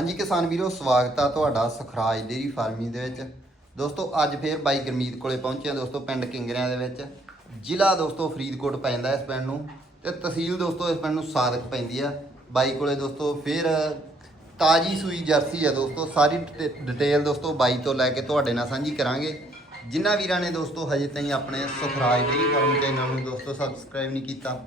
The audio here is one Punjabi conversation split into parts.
ਹਾਂਜੀ ਕਿਸਾਨ ਵੀਰੋ, ਸਵਾਗਤ ਆ ਤੁਹਾਡਾ ਸੁਖਰਾਜ ਡੇਰੀ ਫਾਰਮਿੰਗ ਦੇ ਵਿੱਚ। ਦੋਸਤੋ, ਅੱਜ ਫੇਰ ਬਾਈ ਗਰਮੀਤ ਕੋਲੇ ਪਹੁੰਚੇ ਆ ਦੋਸਤੋ, ਪਿੰਡ ਕਿੰਗਰਿਆਂ ਦੇ ਵਿੱਚ। ਜ਼ਿਲ੍ਹਾ ਦੋਸਤੋ ਫਰੀਦਕੋਟ ਪੈਂਦਾ ਇਸ ਪਿੰਡ ਨੂੰ ਤੇ ਤਹਿਸੀਲ ਦੋਸਤੋ ਇਸ ਪਿੰਡ ਨੂੰ ਸਾਦਕ ਪੈਂਦੀ ਆ। ਬਾਈ ਕੋਲੇ ਦੋਸਤੋ ਫੇਰ ਤਾਜੀ ਸੂਈ ਜਰਸੀ ਆ ਦੋਸਤੋ, ਸਾਰੀ ਡਿਟੇ- ਡਿਟੇਲ ਦੋਸਤੋ ਬਾਈ ਤੋਂ ਲੈ ਕੇ ਤੁਹਾਡੇ ਨਾਲ ਸਾਂਝੀ ਕਰਾਂਗੇ। ਜਿਨ੍ਹਾਂ ਵੀਰਾਂ ਨੇ ਦੋਸਤੋ ਹਜੇ ਤਾਈਂ ਆਪਣੇ ਸੁਖਰਾਜ ਡੇਰੀ ਫਾਰਮ ਚੈਨਲ ਨੂੰ ਦੋਸਤੋ ਸਬਸਕ੍ਰਾਈਬ ਨਹੀਂ ਕੀਤਾ,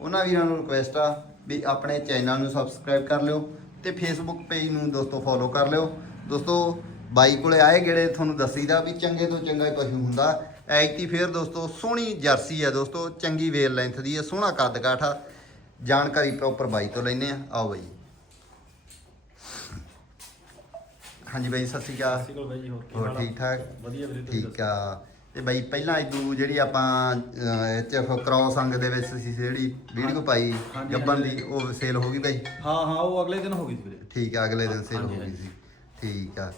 ਉਹਨਾਂ ਵੀਰਾਂ ਨੂੰ ਰਿਕੁਐਸਟ ਆ ਵੀ ਆਪਣੇ ਚੈਨਲ ਨੂੰ ਸਬਸਕ੍ਰਾਈਬ ਕਰ ਲਿਓ। ਤੇ ਫੇਸਬੁੱਕ ਪੇਜ ਨੂੰ ਦੋਸਤੋ ਫੋਲੋ ਕਰ ਲਿਓ। ਦੋਸਤੋ ਬਾਈ ਕੋਲੇ ਆਏ ਗੇੜੇ ਤੁਹਾਨੂੰ ਦੱਸੀਦਾ ਵੀ ਚੰਗੇ ਤੋਂ ਚੰਗਾ ਹੀ ਪਸ਼ੂ ਹੁੰਦਾ। ਐਕਟੀ ਫੇਰ ਦੋਸਤੋ ਸੋਹਣੀ ਜਰਸੀ ਆ ਦੋਸਤੋ ਚੰਗੀ ਵੇਲ ਲੈਂਥ ਦੀ ਆ ਸੋਹਣਾ ਕੱਦ ਕਾਠ। ਜਾਣਕਾਰੀ ਪ੍ਰੋਪਰ ਬਾਈ ਤੋਂ ਲੈਨੇ ਆ ਆਓ ਬਾਈ। ਹਾਂਜੀ ਬਾਈ ਸਤਿ ਸ਼੍ਰੀ ਅਕਾਲ। ਸਤਿ ਸ਼੍ਰੀ ਅਕਾਲ ਬਾਈ ਹੋਰ? ਠੀਕ ਠਾਕ? ਵਧੀਆ ਵੀਰੇ ਠੀਕ ਆ। ਤੇ ਬਾਈ ਪਹਿਲਾਂ ਇਦੂ ਜਿਹੜੀ ਆਪਾਂ ਚ ਕ੍ਰੋਸ ਅੰਗ ਦੇ ਵਿੱਚ ਸੀ ਜਿਹੜੀ ਵੀਡੀਓ ਪਾਈ ਗੱਬਨ। ਦੀ ਉਹ ਸੇਲ ਹੋ ਗਈ ਬਾਈ? ਹਾਂ ਹਾਂ ਉਹ ਅਗਲੇ ਦਿਨ ਹੋ ਗਈ ਸੀ ਵੀਰੇ। ਠੀਕ ਆ ਅਗਲੇ ਦਿਨ ਸੇਲ ਹੋ ਗਈ। ਸੀ। ਠੀਕ ਆ।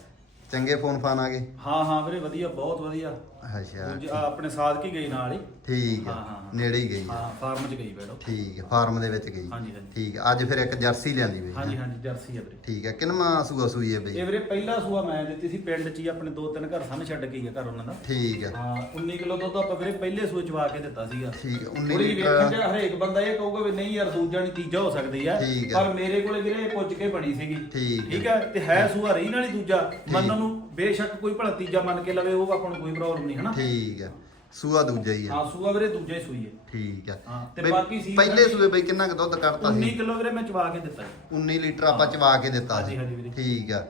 ਚੰਗੇ ਫੋਨ ਫਾਨ ਆ ਗਏ? ਹਾਂ ਹਾਂ ਵੀਰੇ ਵਧੀਆ ਬਹੁਤ ਵਧੀਆ। ਅੱਛਾ। ਆਹ ਆਪਣੇ ਸਾਦਕੀ ਗਈ ਨਾਲ ਹੀ? ਠੀਕ ਆ ਹਾਂ, ਹਾਂ। ਨੇੜੇ ਹੀ ਗਈ ਆ। ਹਾਂ ਫਾਰਮ 'ਚ ਗਈ ਬੈਠੋ। ਠੀਕ ਆ ਫਾਰਮ ਦੇ ਵਿੱਚ ਗਈ। ਹਾਂਜੀ, ਹਾਂਜੀ। ਠੀਕ ਆ ਅੱਜ ਫਿਰ ਇੱਕ ਜਰਸੀ ਲਿਆਂਦੀ ਬਈ। ਹਾਂਜੀ ਹਾਂਜੀ ਜਰਸੀ ਆ ਵੀਰੇ। ਠੀਕ ਆ ਕਿੰਨਵਾਂ ਸੂਆ ਸੂਈ ਹੈ ਇਹ ਬਈ ਵੀਰੇ ਪਹਿਲਾ ਸੂਆ ਮੈਂ ਦਿੱਤੀ ਸੀ ਪਿੰਡ 'ਚ ਹੀ ਆਪਣੇ ਦੋ ਤਿੰਨ ਘਰ ਸਾਹਮਣੇ ਛੱਡ ਕੇ ਗਿਆ ਘਰ ਉਹਨਾਂ ਦਾ। ਠੀਕ ਆ। ਹਾਂ 19 ਕਿਲੋ ਦੁੱਧ ਆਪਾਂ ਵੀਰੇ ਪਹਿਲੇ ਸੂਏ ਚਵਾ ਕੇ ਦਿੱਤਾ ਸੀਗਾ। ਠੀਕ ਆ, 19 ਥੋੜੀ ਵੇਖਣ ਚ ਹਰੇਕ ਬੰਦਾ ਇਹ ਕਹੂਗਾ ਵੀ ਨਹੀਂ ਯਾਰ ਦੂਜਾ ਨਹੀਂ ਤੀਜਾ ਹੋ ਸਕਦੀ ਆ। ਠੀਕ ਆ। ਪਰ ਮੇਰੇ ਕੋਲੇ ਵੀਰੇ ਇਹ ਪੁੱਛ ਕੇ ਬਣੀ ਸੀਗੀ। ਠੀਕ ਆ। ਹੈ ਤੇ ਹੈ ਸੂਆ ਰਹੀ ਨਾਲ ਹੀ ਦੂਜਾ। ਮੰਨਣ ਨੂੰ ਬੇਸ਼ੱਕ ਕੋਈ ਭਲਾ ਤੀਜਾ ਮੰਨ ਕੇ ਲਵੇ ਉਹ ਆਪਾਂ ਨੂੰ ਕੋਈ ਪ੍ਰੋਬਲਮ ਨਹੀਂ ਹਨਾ? ਠੀਕ ਆ ਸੂਆ ਦੂਜਾ ਹੀ ਆ ਹਾਂ ਸੂਆ ਵੀਰੇ ਦੂਜਾ ਹੀ ਸੂਈ ਹੈ। ਠੀਕ ਆ ਹਾਂ, ਤੇ ਬਈ, ਬਾਕੀ ਸੀ ਪਹਿਲੇ ਸੂਏ ਬਈ ਕਿੰਨਾ ਕੁ ਦੁੱਧ ਕੱਢਤਾ 19 ਸੀ ਕਿਲੋ ਵੀਰੇ ਮੈਂ ਚਵਾ ਕੇ ਦਿੱਤਾ ਜੀ। 19 ਲੀਟਰ ਆਪਾਂ ਚਵਾ ਕੇ ਦਿੱਤਾ ਹਾਂਜੀ, ਸੀ ਹਾਂਜੀ ਵੀਰੇ। ਠੀਕ ਆ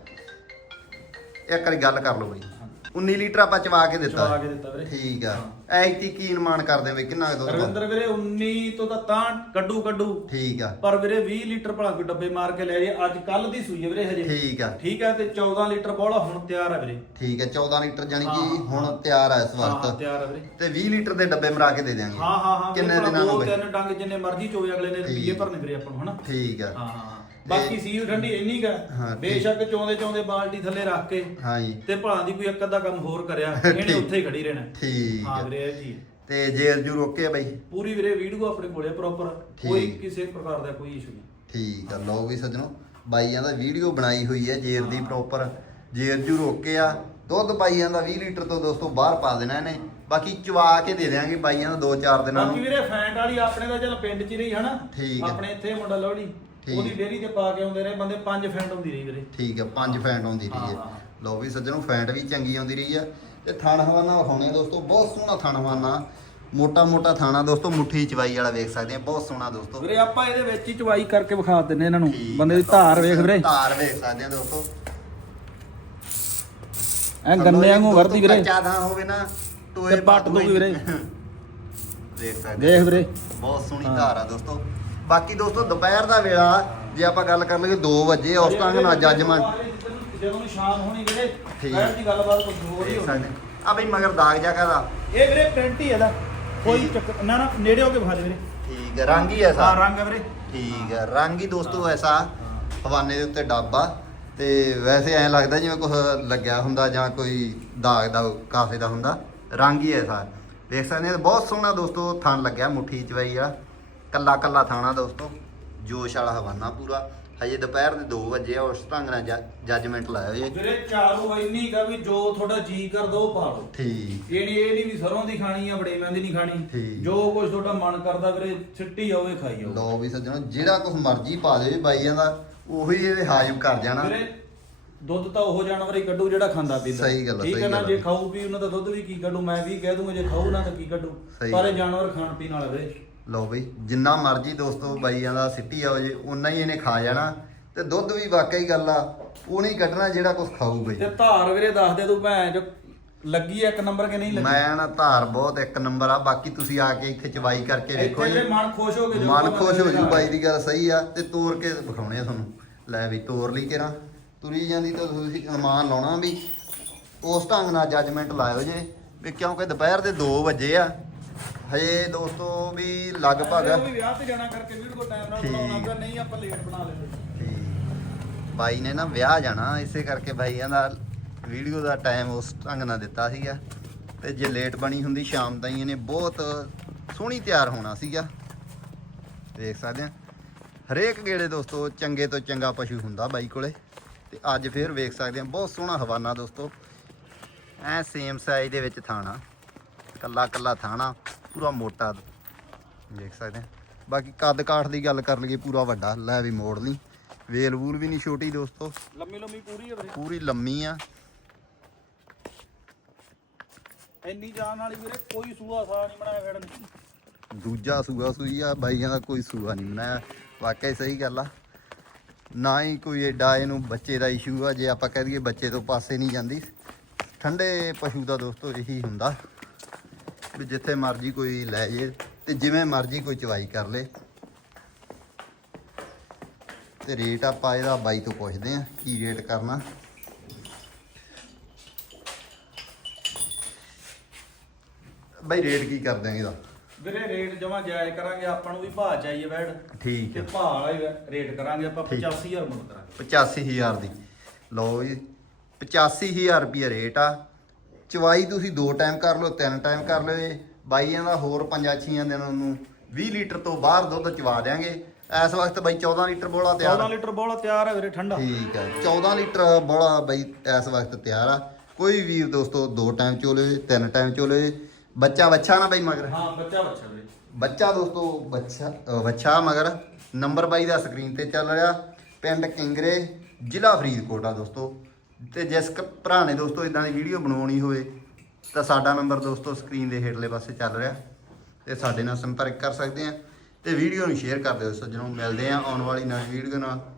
ਇੱਕ ਵਾਰੀ ਗੱਲ ਕਰ ਲਓ ਬਈ। 19 ਲੀਟਰ ਆਪਾਂ ਚਵਾ ਕੇ ਦਿੱਤਾ। ਚਵਾ ਕੇ ਦਿੱਤਾ ਵੀਰੇ। ਠੀਕ ਆ। ਐਤੀ ਕੀ ਅਨੁਮਾਨ ਕਰਦੇ ਬਈ ਕਿੰਨਾ ਕੁ ਦੁੱਧ ਰਵਿੰਦਰ ਵੀਰੇ 19 ਤੋਂ ਤਾਂ ਤਾਂ ਕੱਢੂ ਕੱਢੂ। ਠੀਕ ਆ। ਪਰ ਵੀਰੇ 20 ਲੀਟਰ ਭਲਾ ਕੋਈ ਡੱਬੇ ਮਾਰ ਕੇ ਲੈ ਜੇ। ਅੱਜ ਕੱਲ ਦੀ ਸੂਈ ਹੈ ਵੀਰੇ ਹਜੇ। ਠੀਕ ਆ। ਠੀਕ ਹੈ ਤੇ 14 ਲੀਟਰ ਬੋਲਾ ਹੁਣ ਤਿਆਰ ਹੈ ਵੀਰੇ। ਠੀਕ ਹੈ 14 ਲੀਟਰ ਜਾਨੀ ਕਿ ਹੁਣ। ਤਿਆਰ ਆ ਇਸ ਵਕਤ। ਤਿਆਰ ਹੈ ਵੀਰੇ। ਤੇ 20 ਲੀਟਰ ਦੇ ਡੱਬੇ ਮਰਾ ਕੇ ਦੇ ਦਿਆਂਗੇ। ਹਾਂ ਹਾਂ ਹਾਂ ਕਿੰਨੇ ਦਿਨਾਂ ਨੂੰ ਤਿੰਨ ਡੰਗ ਜਿੰਨੇ ਮਰਜ਼ੀ ਚੋਵੇ ਅਗਲੇ ਨੇ ਰੁਪਈਏ ਠੀਕ। ਭਰਨੇ ਵੀਰੇ ਆਪਾਂ ਨੂੰ ਹਨਾ? ਠੀਕ ਆ। ਹਾਂ ਹਾਂ। ਬਾਕੀ ਸੀਲ ਠੰਡੀ ਇੰਨੀ ਕਾ। ਬੇਸ਼ੱਕ ਚੋਂਦੇ ਚੋਂਦੇ ਬਾਲਟੀ ਥੱਲੇ ਰੱਖ ਕੇ ਹਾਂ ਜੀ। ਤੇ ਭਲਾਂ ਦੀ ਕੋਈ ਇੱਕ ਅੱਧਾ ਕੰਮ ਹੋਰ ਕਰਿਆ ਇਹਨੇ। ਉੱਥੇ ਹੀ ਖੜੀ ਰਹਿਣਾ। ਠੀਕ ਹਾਂ ਆ। ਵੀਰੇ ਜੀ ਤੇ ਜੂ ਰੋਕੇ ਬਈ? ਪੂਰੀ ਵੀਰੇ ਵੀਡੀਓ ਆਪਣੇ ਕੋਲੇ ਪ੍ਰੋਪਰ ਕੋਈ। ਕਿਸੇ ਪ੍ਰਕਾਰ ਦਾ ਕੋਈ ਇਸ਼ੂ ਨਹੀਂ। ਠੀਕ ਆ ਲਓ ਵੀ ਸੱਜਣੋ ਬਾਈਆਂ ਦਾ ਵੀਡੀਓ ਬਣਾਈ ਹੋਈ ਹੈ ਜੇਰ ਦੀ ਪ੍ਰੋਪਰ ਜੇਰ ਜੂ ਰੋਕੇ ਆ ਦੁੱਧ ਬਾਈਆਂ ਦਾ 20 ਲੀਟਰ ਤੋਂ ਦੋਸਤੋ ਬਾਹਰ ਪਾ ਦੇਣਾ ਇਹਨੇ। ਬਾਕੀ ਚਵਾ ਕੇ ਦੇ ਦਿਆਂਗੇ ਬਾਈਆਂ ਦਾ 2-4 ਦਿਨਾਂ ਬਾਕੀ ਨੂੰ। ਵੀਰੇ ਫੈਂਟ ਵਾਲੀ ਆਪਣੇ ਦਾ ਚੱਲ ਪਿੰਡ 'ਚ ਹੀ ਰਹੀ ਹਨਾ। ਆਪਣੇ ਇੱਥੇ ਮੁੰਡਾ ਲੋਹੜੀ। ਠੀਕ। ਉਹਦੀ ਡੇਰੀ ਤੇ ਪਾ ਕੇ ਆਉਂਦੇ ਰਹੇ ਬੰਦੇ ਪੰਜ ਫੈਂਟ ਹੁੰਦੀ ਰਹੀ ਵੀਰੇ। ਠੀਕ ਆ ਪੰਜ ਫੈਂਟ ਆਉਂਦੀ ਰਹੀ ਹੈ। ਹਾਂ, ਹਾਂ। ਲਓ ਵੀ ਸੱਜਣੋ ਫੈਂਟ ਵੀ ਚੰਗੀ ਆਉਂਦੀ ਰਹੀ ਆ ਤੇ ਥਣ ਹਵਾਨਾ ਵਿਖਾਉਣੇ ਆ ਦੋਸਤੋ ਬਹੁਤ ਸੋਹਣਾ ਥਣ ਹਵਾਨਾ। ਮੋਟਾ ਮੋਟਾ ਥਾਣਾ ਦੋਸਤੋ ਮੁੱਠੀ ਚਵਾਈ ਵਾਲਾ ਵੇਖ ਸਕਦੇ ਆ ਬਹੁਤ ਸੋਹਣਾ ਦੋਸਤੋ। ਵੀਰੇ ਆਪਾਂ ਇਹਦੇ ਵਿੱਚ ਹੀ ਚਵਾਈ ਕਰਕੇ ਵਿਖਾ ਦਿੰਨੇ ਇਹਨਾਂ ਨੂੰ। ਠੀਕ ਬੰਦੇ ਦੀ ਆ, ਧਾਰ ਵੇਖ ਵੀਰੇ। ਧਾਰ ਵੇਖ ਸਕਦੇ ਆ ਦੋਸਤੋ। ਐ ਗੰਨੇ ਵਾਂਗੂ ਵਰਦੀ ਵੀਰੇ। ਕੱਚਾ ਥਾਂ ਹੋਵੇ ਨਾ ਟੋਏ ਤੇ ਪੱਟ ਦੂਗੀ ਵੀਰੇ। ਵੇਖ ਸਕਦੇ ਦੇਖ ਵੀਰੇ। ਬਹੁਤ ਸੋਹਣੀ ਹਾਂ। ਧਾਰ ਆ ਦੋਸਤੋ। ਬਾਕੀ ਦੋਸਤੋ ਦੁਪਹਿਰ ਦਾ ਵੇਲਾ ਜੇ ਆਪਾਂ ਗੱਲ ਕਰ ਲਈਏ 2 ਵਜੇ ਉਸ ਟਾਈਮ ਨਾਲ ਜੱਜਮੈਂਟ ਜਦੋਂ ਸ਼ਾਮ ਹੋਣੀ ਵੀਰੇ। ਬੈਠ ਦੀ ਗੱਲਬਾਤ ਕੁਝ ਹੋਰ ਹੀ ਹੋਣੀ। ਆ ਬਈ ਮਗਰ ਦਾਗ ਜਾ ਕਰਾ ਇਹ ਵੀਰੇ ਪ੍ਰਿੰਟ ਹੀ ਇਹਦਾ। ਕੋਈ। ਚੱਕਰ ਨਾ ਨਾ ਨੇੜੇ ਹੋ ਕੇ ਵਿਖਾ ਦੇ ਵੀਰੇ। ਠੀਕ ਹੈ ਰੰਗ ਹੀ ਐਸਾ। ਹਾਂ ਰੰਗ ਵੀਰੇ। ਠੀਕ ਹੈ ਰੰਗ ਹੀ ਦੋਸਤੋ। ਐਸਾ। ਹਵਾਨੇ ਦੇ ਉੱਤੇ ਡੱਬਾ। ਤੇ ਵੈਸੇ ਐਂ ਲੱਗਦਾ ਜਿਵੇਂ ਕੁਝ ਲੱਗਿਆ ਹੁੰਦਾ ਜਾਂ ਕੋਈ ਦਾਗ ਦਾ ਕਾਸੇ ਦਾ ਹੁੰਦਾ। ਰੰਗ ਹੀ ਐਸਾ। ਦੇਖ ਸਕਦੇ ਬਹੁਤ ਸੋਹਣਾ ਦੋਸਤੋ ਥਣ ਲੱਗਿਆ ਮੁੱਠੀ ਚਵਾਈ ਕੱਲਾ ਕੱਲਾ ਥਾਣਾ ਦੋਸਤੋ ਜੋਸ਼ ਵਾਲਾ ਹਵਾਨਾ ਪੂਰਾ। ਹਜੇ ਦੁਪਹਿਰ ਦੇ 2 ਵਜੇ ਆ ਉਸ ਢੰਗ ਨਾਲ ਜੱਜਮੈਂਟ ਲਾਇਆ ਜੇ। ਵੀਰੇ ਚਾਰੂ ਇੰਨੀ ਕਾ ਵੀ ਜੋ ਤੁਹਾਡਾ ਜੀ ਕਰਦਾ ਉਹ ਪਾ ਲਓ। ਠੀਕ। ਇਹ ਨਹੀਂ ਇਹ ਨਹੀਂ ਵੀ ਸਰੋਂ ਦੀ ਖਾਣੀ ਆ ਬੜੇਵੇਂ ਦੀ ਨਹੀਂ ਖਾਣੀ। ਜੋ ਕੁਝ ਤੁਹਾਡਾ ਮਨ ਕਰਦਾ ਵੀਰੇ ਸਿੱਟੀ ਆਵੇ ਖਾਈ ਆਓ ਲੋ ਵੀ ਸੱਜਣੋ ਜਿਹੜਾ ਕੁਝ ਮਰਜ਼ੀ ਪਾ ਦੇ ਬਾਈਆਂ ਦਾ ਉਹੀ ਇਹ ਹਾਜ਼ਮ ਕਰ ਜਾਣਾ। ਵੀਰੇ ਦੁੱਧ ਤਾਂ ਉਹ ਜਾਨਵਰ ਹੀ ਕੱਢੂ ਜਿਹੜਾ ਖਾਂਦਾ ਪੀਂਦਾ। ਸਹੀ ਗੱਲ ਠੀਕ ਹੈ ਨਾ। ਜੇ ਖਾਊ ਵੀ ਉਹਨਾਂ ਦਾ ਦੁੱਧ ਵੀ ਕੀ ਕੱਢੂ ਮੈਂ ਵੀ ਕਹਿ ਦੂੰਗਾ ਜੇ ਖਾਊ ਨਾ ਤਾਂ ਕੀ ਕੱਢੂ। ਪਰ। ਜਾਨਵਰ ਖਾਣ ਪੀਣ ਵਾਲਾ ਵੀਰੇ। ਲਓ ਬਈ ਜਿੰਨਾ ਮਰਜ਼ੀ ਦੋਸਤੋ ਬਾਈਆਂ ਦਾ ਸਿੱਟੀ ਆਓ ਜੇ ਉਨਾ ਹੀ ਇਹਨੇ ਖਾ ਜਾਣਾ। ਤੇ ਦੁੱਧ ਵੀ ਵਾਕਈ ਗੱਲ ਆ ਉਹ ਨਹੀਂ ਕੱਢਣਾ ਜਿਹੜਾ ਕੁਝ ਖਾਊ ਬਈ। ਤੇ ਧਾਰ ਵੀਰੇ ਦੱਸ ਦੇ ਤੂੰ ਭੈਣ ਚ ਲੱਗੀ ਆ ਇੱਕ ਨੰਬਰ ਕਿ ਨਹੀਂ ਲੱਗੀ? ਮੈਂ ਨਾ ਧਾਰ ਬਹੁਤ ਇੱਕ ਨੰਬਰ ਆ ਬਾਕੀ ਤੁਸੀਂ ਆ ਕੇ ਇੱਥੇ ਚਵਾਈ ਕਰਕੇ ਇੱਥੇ ਜੀ। ਵੀਰੇ ਮਨ ਖੁਸ਼ ਹੋ ਕੇ ਮਨ ਖੁਸ਼ ਹੋ ਜੂ। ਬਾਈ ਦੀ ਗੱਲ ਸਹੀ ਆ ਤੇ ਤੋਰ ਕੇ ਵਿਖਾਉਣੇ ਆ ਤੁਹਾਨੂੰ। ਲੈ ਵੀ ਤੋਰ ਲਈ ਕਿਰਾਂ ਤੁਰੀ ਜਾਂਦੀ ਤਾਂ ਤੁਸੀਂ ਅਨੁਮਾਨ ਲਾਉਣਾ ਵੀ ਉਸ ਢੰਗ ਨਾਲ ਜੱਜਮੈਂਟ ਲਾਇਓ ਜੇ। ਵੀ ਕਿਉਂਕਿ ਦੁਪਹਿਰ ਦੇ 2 ਵਜੇ ਆ ਹਜੇ ਦੋਸਤੋ ਵੀ ਲਗਭਗ ਉਹ ਵੀ ਵਿਆਹ ਤੇ ਜਾਣਾ ਕਰਕੇ ਵੀਡੀਓ ਟਾਈਮ ਨਾਲ ਠੀਕ। ਬਣਾਉਣਾ ਪਿਆ ਨਹੀਂ ਆਪਾਂ ਲੇਟ ਬਣਾ ਲੈਂਦੇ। ਤੇ ਬਾਈ ਨੇ ਨਾ ਵਿਆਹ ਜਾਣਾ ਇਸੇ ਕਰਕੇ ਬਾਈਆਂ ਦਾ ਵੀਡੀਓ ਦਾ ਟਾਈਮ ਉਸ ਢੰਗ ਨਾਲ ਦਿੱਤਾ ਸੀਗਾ। ਤੇ ਜੇ ਲੇਟ ਬਣੀ ਹੁੰਦੀ ਸ਼ਾਮ ਤਾਈਂ ਇਹਨੇ ਬਹੁਤ ਸੋਹਣੀ ਤਿਆਰ ਹੋਣਾ ਸੀਗਾ। ਦੇਖ ਸਕਦੇ ਆ। ਹਰੇਕ ਗੇੜੇ ਦੋਸਤੋ ਚੰਗੇ ਤੋਂ ਚੰਗਾ ਪਸ਼ੂ ਹੁੰਦਾ ਬਾਈ ਕੋਲੇ। ਤੇ ਅੱਜ ਫੇਰ ਵੇਖ ਸਕਦੇ ਆ ਬਹੁਤ ਸੋਹਣਾ ਹਵਾਨਾ ਦੋਸਤੋ। ਐ ਸੇਮ ਸਾਈਜ਼ ਦੇ ਵਿੱਚ ਥਾਣਾ। ਕੱਲਾ ਕੱਲਾ ਥਾਣਾ। ਪੂਰਾ ਮੋਟਾ। ਦੇਖ ਸਕਦੇ ਆ ਬਾਕੀ ਕੱਦ ਕਾਠ ਦੀ ਗੱਲ ਕਰ ਲਈਏ ਪੂਰਾ ਵੱਡਾ। ਲੈ ਵੀ ਮੋੜ ਲਈ। ਵੇਲ ਵੂਲ ਵੀ ਨਹੀਂ ਛੋਟੀ ਦੋਸਤੋ। ਲੰਮੀ ਲੰਮੀ ਪੂਰੀ ਹੈ ਵੀਰੇ। ਪੂਰੀ ਲੰਮੀ ਆ। ਇੰਨੀ ਜਾਨ ਵਾਲੀ ਵੀਰੇ ਕੋਈ ਸੂਆ ਸਾ ਨਹੀਂ ਬਣਾਇਆ ਫੇੜਨ ਦੂਜਾ ਸੂਆ ਸੂਈ ਆ ਬਾਈਆਂ ਦਾ ਕੋਈ ਸੂਆ ਨਹੀਂ ਬਣਾਇਆ। ਵਾਕਿਆ ਹੀ ਸਹੀ ਗੱਲ ਆ। ਨਾ ਹੀ ਕੋਈ ਏਡਾ ਇਹਨੂੰ ਬੱਚੇ ਦਾ ਇਸ਼ੂ ਆ ਜੇ ਆਪਾਂ ਕਹਿ ਦਈਏ ਬੱਚੇ ਤੋਂ ਪਾਸੇ ਨਹੀਂ ਜਾਂਦੀ। ਠੰਡੇ ਪਸ਼ੂ ਦਾ ਦੋਸਤੋ ਇਹੀ ਹੁੰਦਾ। ਵੀ ਜਿੱਥੇ ਮਰਜ਼ੀ ਕੋਈ ਲੈ ਜੇ ਤੇ ਜਿਵੇਂ ਮਰਜ਼ੀ ਕੋਈ ਚਵਾਈ ਕਰ ਲੇ। ਤੇ ਰੇਟ ਆਪਾਂ ਇਹਦਾ ਬਾਈ ਤੋਂ ਪੁੱਛਦੇ ਆ ਕੀ ਰੇਟ ਕਰਨਾ। ਬਾਈ ਰੇਟ ਕੀ ਕਰ ਦਿਆਂਗੇ ਇਹਦਾ? ਵੀਰੇ ਰੇਟ ਜਮਾ ਜਾਇਜ਼ ਕਰਾਂਗੇ ਆਪਾਂ ਨੂੰ ਵੀ ਭਾਅ ਚਾਹੀਏ ਵੈੜ ਠੀਕ ਤੇ ਹੈ। ਭਾਅ ਵਾਲਾ ਹੀ ਰੇਟ ਕਰਾਂਗੇ ਆਪਾਂ ਠੀਕ। 85000 ਮੁੱਲ ਕਰਾਂਗੇ। 85000 ਦੀ। ਲਓ ਜੀ 85000 ਰੁਪਏ ਰੇਟ ਆ। ਚਵਾਈ ਤੁਸੀਂ ਦੋ ਟਾਈਮ ਕਰ ਲਓ ਤਿੰਨ ਟਾਈਮ ਕਰ ਲਓ ਇਹ। ਬਾਈਆਂ ਦਾ ਹੋਰ ਪੰਜਾਂ ਛੀਆਂ ਦਿਨਾਂ ਨੂੰ 20 ਲੀਟਰ ਤੋਂ ਬਾਹਰ ਦੁੱਧ ਚਵਾ ਦਿਆਂਗੇ। ਇਸ ਵਕਤ ਬਾਈ 14 ਲੀਟਰ ਬੋਲਾ ਤਿਆਰ 14 ਆ। ਲੀਟਰ ਬੋਲਾ ਤਿਆਰ ਹੈ ਵੀਰੇ ਠੰਡਾ। ਠੀਕ ਹੈ 14 ਲੀਟਰ ਬੋਲਾ ਬਾਈ ਇਸ ਵਕਤ ਤਿਆਰ ਆ। ਕੋਈ ਵੀਰ ਦੋਸਤੋ ਦੋ ਟਾਈਮ ਚੋਲੇ ਤਿੰਨ ਟਾਈਮ ਚੋਲੇ। ਬੱਚਾ ਬੱਚਾ ਨਾ ਬਾਈ ਮਗਰ? ਹਾਂ ਬੱਚਾ ਬੱਚਾ ਵੀਰੇ। ਬੱਚਾ ਦੋਸਤੋ ਬੱਚਾ ਬੱਚਾ ਮਗਰ। ਨੰਬਰ ਬਾਈ ਦਾ ਸਕਰੀਨ ਤੇ ਚੱਲ ਰਿਹਾ। ਪਿੰਡ ਕਿੰਗਰੇ ਜ਼ਿਲ੍ਹਾ ਫਰੀਦਕੋਟ ਆ ਦੋਸਤੋ। ਤੇ ਜਿਸ ਕ- ਭਰਾ ਨੇ ਦੋਸਤੋ ਇਦਾਂ ਦੀ ਵੀਡੀਓ ਬਣਾਉਣੀ ਹੋਵੇ, ਤਾਂ ਸਾਡਾ ਨੰਬਰ ਦੋਸਤੋ ਸਕਰੀਨ ਦੇ ਹੇਠਲੇ ਪਾਸੇ ਚੱਲ ਰਿਹਾ। ਤੇ ਸਾਡੇ ਨਾਲ ਸੰਪਰਕ ਕਰ ਸਕਦੇ ਆ। ਤੇ ਵੀਡੀਓ ਨੂੰ ਸ਼ੇਅਰ ਕਰ ਦਿਓ ਸੱਜਣੋ ਮਿਲਦੇ ਆ ਆਉਣ ਵਾਲੀ ਨਵੀਂ ਵੀਡੀਓ ਨਾਲ।